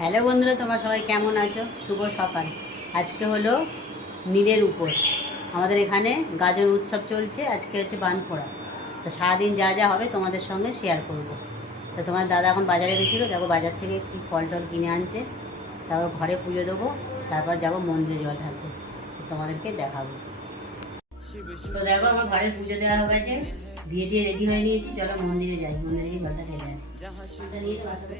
Hello বন্ধুরা, তোমরা সবাই কেমন আছো? শুভ সকাল। আজকে হলো নীলের উপোস। আমাদের এখানে গাজন উৎসব চলছে। আজকে হচ্ছে বানফোড়া। তো সারাদিন যা যা হবে তোমাদের সঙ্গে শেয়ার করব। তো তোমার দাদা এখন বাজারে গেছিলো, দেখো বাজার থেকে কি ফল টল কিনে আনছে। তারপর ঘরে পুজো দেবো, তারপর যাব মন্দিরে জল ঢালতে, তোমাদেরকে দেখাবো। তো দেখো আমার ঘরের পুজো দেওয়া হয়ে গেছে, দিয়ে রেডি হয়ে নিয়েছি। চলো মন্দিরে যাই, মন্দিরে গিয়ে জলটা ঢেলে আসি। নিয়ে তো আসবে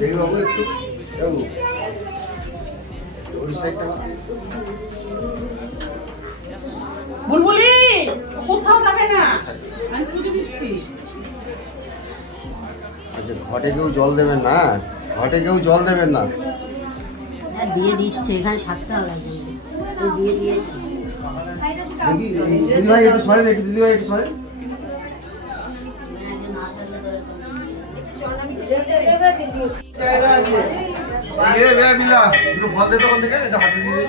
দেখবো একটু ওই সাইডটা বুলবুলি কোথাও যাবে না, আমি পুজো দিচ্ছি। আচ্ছা, ঘটে কেউ জল দেবেন না, ঘটে কেউ জল দেবেন না। হ্যাঁ দিয়ে দিচ্ছে, এখানে থাকতে হবে। দিয়ে দিয়েছি। দেখি দিদিভাই একটু সরেন, একটু দিদিভাই একটু সরেন। জায়গা আছে দুটো ফল দে তখন থেকে এটা হাতে দিয়ে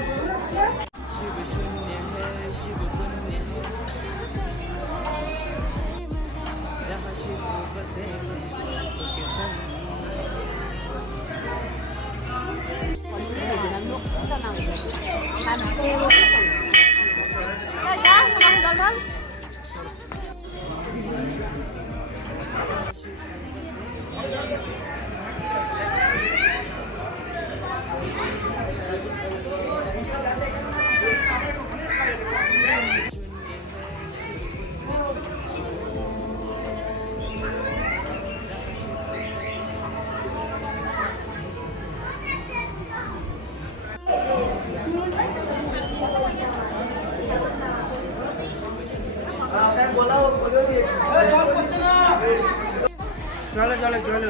চলে চলে চলে